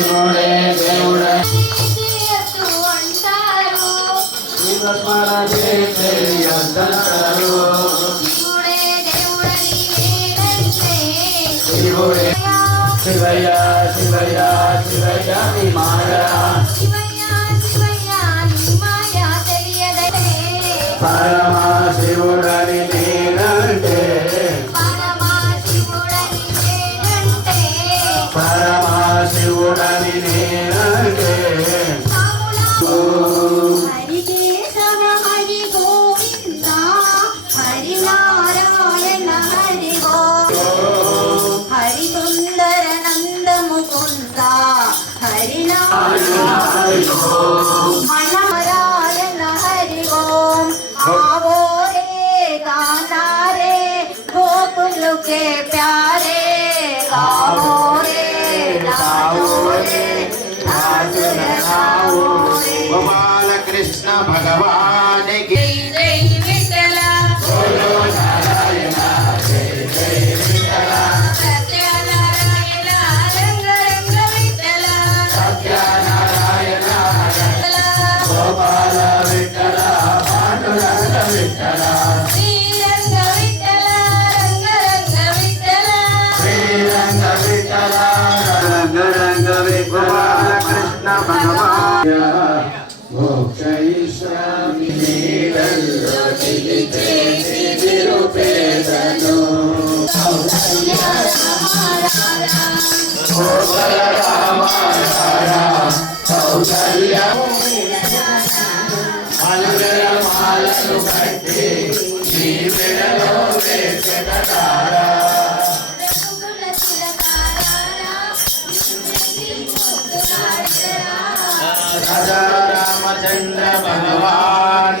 శివుడే దేవుడ. తెలియదంటారు శివుడే శివయ్య శివయ్య శివయ్య నీ మాయా. శివయ్య శివయ్య నీ మాయ తెలియదే. के प्यारे गाओ रे गाओ रे गाओ रे गोपाल कृष्ण भगवान మాలను కట్టి నీ మెడలో రాజా రామచంద్ర భగవాన్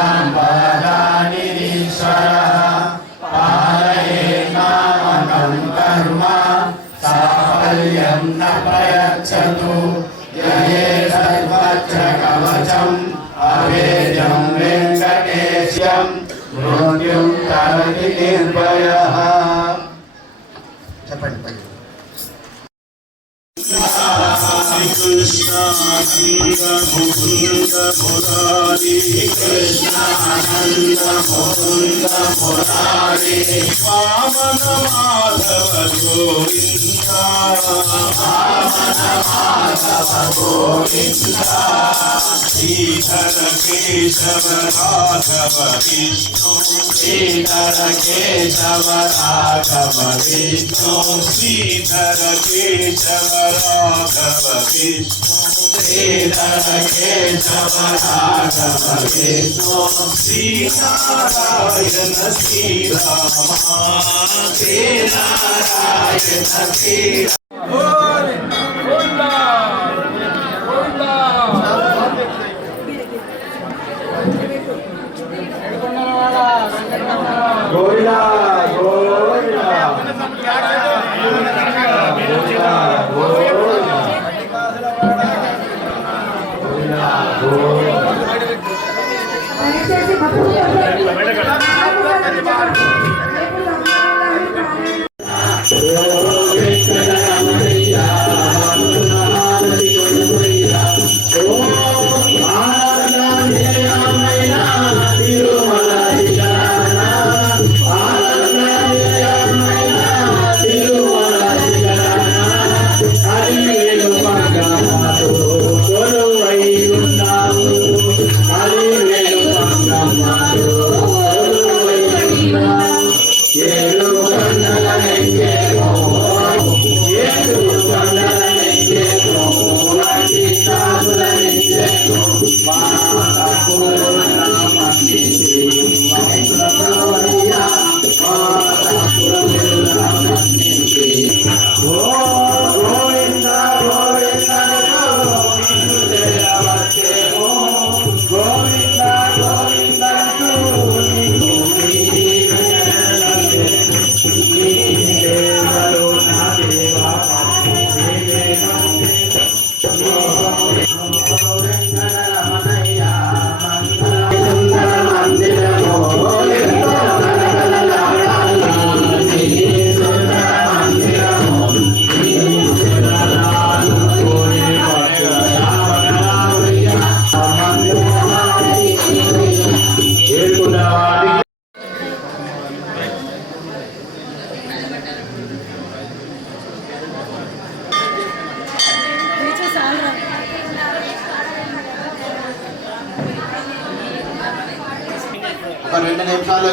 गच्छतु जये सर्वच्च कवचम् अवेद्यं वेङ्कटेश्यं मृत्युं तरति निर्भयः Krishna Hariya Govinda Murari Krishna Hariya Govinda Murari Vamana Madhava Govinda Vamana Govinda Shridhar Keshav Raghav Vishnu Shridhar Keshav Raghav Vishnu Shridhar Keshav Raghav Vishnu Shridhar Keshav Raghav Vishnu Shrinarayan श्रीरामा Shrinarayan Shri Gracias.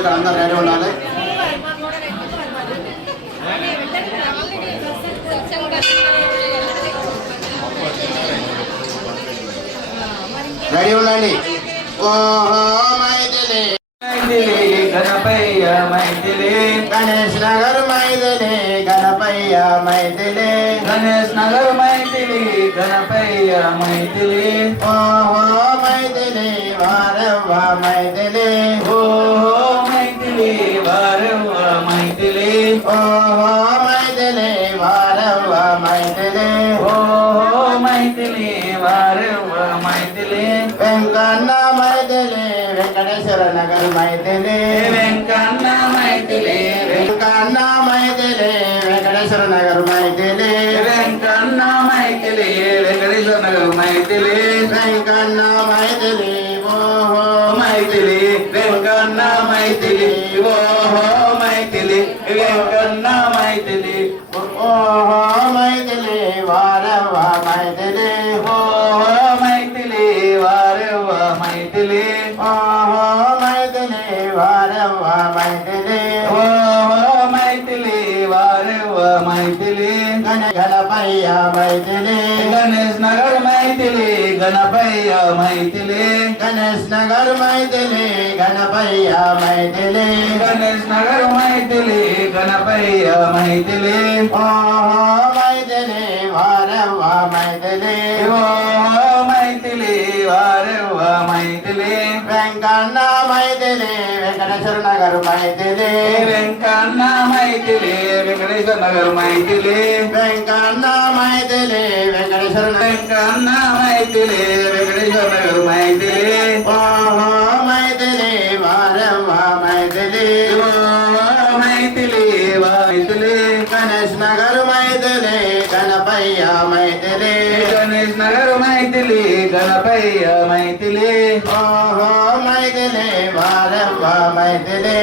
ఇక్కడ అందరూ రెడీ ఉండాలి. రెడీ ఉండండి. మైథిలి. గణపయ్య మైథిలి. గణేష్ నగర్ మైథిలి గణపయ్య మైథిలి. గణేష్ నగర్ మైథిలి గణపయ్య మైథిలి. ఓహో మైథిలి వారవ్వ మైథిలి. ఓహో మైథిలి ఓహో మైథిలి వారవ్వ మైథిలి ఓహో మైథిలి వారవ్వ మైథిలి వెంకన్న మైథిలి వెంకటేశ్వర నగర్ మైథిలి వెంకన్న మైథిలి వెంకన్న మైథిలి వెంకటేశ్వర నగర్ మైథిలి వెంకన్న మైథిలి వెంకటేశ్వర నగర్ మైథిలి వెంకన్న మైథిలి ఓహో మైథిలి వెంకన్న మైథిలి ఓహో మైథిలి వెంకన్న మైథిలి ఓహో మైథిలి వారవ్వ మైథిలి ఓహో మైథిలి వారవ్వ మైథిలి ఓహో మైథిలి వారవ్వ మైథిలి ఓహో మైథిలి వారవ్వ మైథిలి గణ గణపయ్య మైథిలి గణేష్ నగర్ మైథిలి గణపయ్య మైథిలి. గణేష్ నగర్ మైథిలి గణపయ్య మైథిలి. గణేష్ నగర్ మైథిలి గణపయ్య మైథిలి. ఓహో మైథిలి వారవ్వ మైథిలి. ఓహో మైథిలి వారవ్వ మైథిలి. వెంకన్న మైథిలి వెంకటేశ్వర నగర్ మైథిలి. వెంకన్న మైథిలి వెంకటేశ్వర నగర్ మైథిలి. వెంకన్న మైథిలి వెంకటేశ్వర నగర్ వెంకన్న మైథిలి వెంకటేశ్వర నగర్ మైథిలి. మైథిలి వారవ్వ మైథిలి ఓహో మైథిలి మైథిలి గణేష్ నగర్ మైథిలి. గణపయ్య మైథిలి గణేష్ నగర్ మైథిలి గణపయ్య మైథిలి ఓహో మైథిలి మైథిలి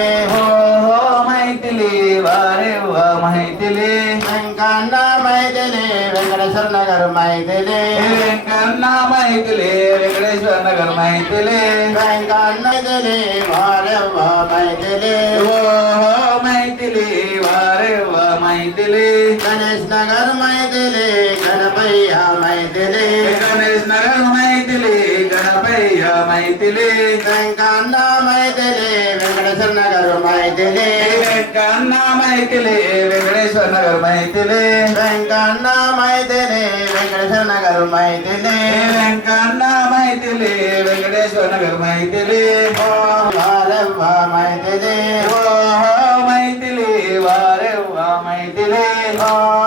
వెంకటేశ్వర నగర్ మైథిలి వెంకన్న మైథిలి వెంకటేశ్వర నగర్ మైథిలి వెంకన్న మైథిలి వారవ్వ మైథిలి ఓహో మైథిలి వారెవ్వ మైథిలి గణేష్ నగర్ మైథిలి గణపయ్య మైథిలి గణేష్ నగర్ మైథిలి గణపయ్య మైథిలి వెంకన్న మైథిలి వెంకటేశ్వర నగర్ మైథిలి వెంకన్న మైథిలి వెంకటేశ్వర నగర్ మైథిలి వెంకన్న మైథిలి వెంకటేశ్వర నగర్ మైథిలి వెంకన్న మైథిలి వెంకటేశ్వర నగర్ మైథిలి ఓ వారవ్వ మైథిలి ఓహో మైథిలి వారెవ్వ మైథిలి ఓహో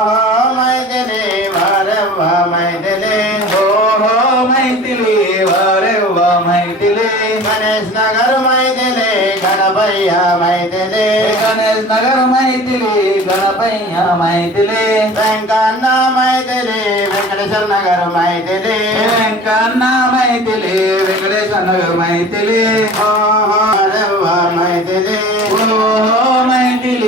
నగర మైథిలి గణపయ్య మైథిలి. వెంకన్న మైథిలి వెంకటేశ్వర నగర మైథిలి. వెంకన్న మైథిలి వెంకటేశ్వర నగర మైథిలి. మైథిలి. ఓ మైథిలి